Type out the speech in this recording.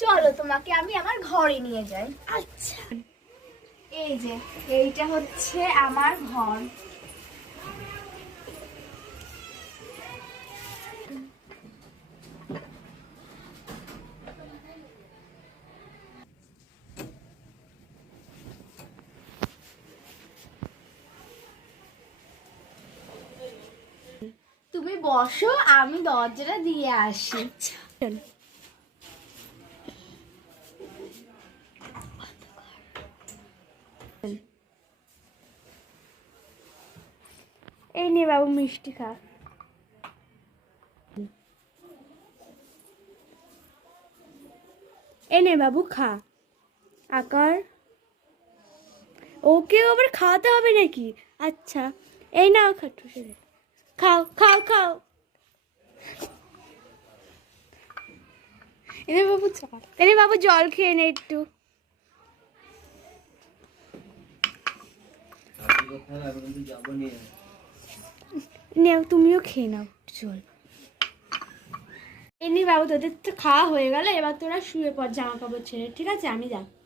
চলো তোমাকে আমি আমার ঘরে নিয়ে যাই। আচ্ছা। এই যে এইটা হচ্ছে আমার ঘর। তুমি বসো, আমি দরজাটা দিয়ে আসি। আচ্ছা চলো। এই নে বাবু মিষ্টি খা। এই নে বাবু খা। আকার ওকেও আবার খাওয়াতে হবে নাকি? আচ্ছা এই নাও খাটু সেরে খাও খাও খাও। এনে বাবু জল খেয়ে নে একটু। নেও তুমিও খেয়ে নাও জল। এমনি বাবু তোদের তো খাওয়া হয়ে গেল, এবার তোরা শুয়ে পড় জামা কাপড় ছেড়ে, ঠিক আছে? আমি যাচ্ছি।